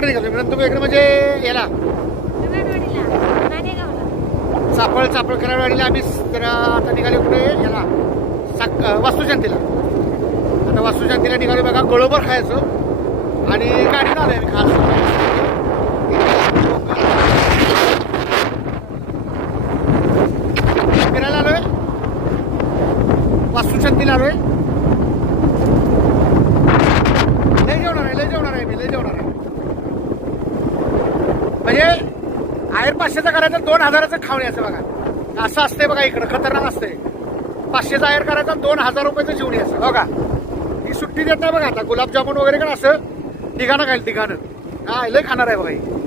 कुणाकडे निघालो रणतुंग इकडे म्हणजे याला चापळ कराडवाडीला आम्ही तर आता निघालो कुठे याला वास्तुशांतीला. आता वास्तुशांतीला निघालो बघा गळोबर खायचं आणि गाडीनं आलोय आम्ही खास फिरायला आलोय वास्तुशांतीला आलोय. लय जेवणार आहे मी म्हणजे आहेर 500चा करायचं 2000चं खाऊन यायचं बघा. असं असतंय बघा इकडं खतरनाक असतंय. 500चा आहेर करायचा 2000 रुपयाचं जेवण यायचं बघा. ही सुट्टी देत नाही बघा. आता गुलाबजामुन वगैरे का असं ठिकाणं खायला ठिकाणं हा लय खाणार आहे बघा.